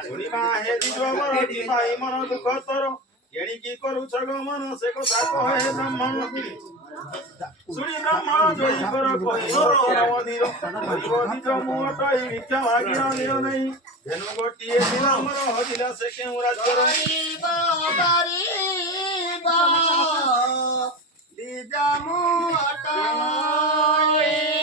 ଶୁଣିବା ହେ ଦିଗ ମୋର ଭାଇ ମନ ଦୁଃଖ ତୋର ଏଣିକି କରୁଛ ଗମନ ସେ କଥା କହେ ବ୍ରାହ୍ମଣ ଶୁଣି ବ୍ରାହ୍ମଣ ଜୟୀ କର କହିର ମୁଁ ଅଟଇ ଭିକ୍ଷା ମାଗିର ନିଅ ନାହିଁ ଧେନୁ ଗୋଟିଏ ଦିନ ମୋର ହଜିଲା ସେ କେଉଁ ରାଜ୍ୟର ମୁଁ ଅଟଇ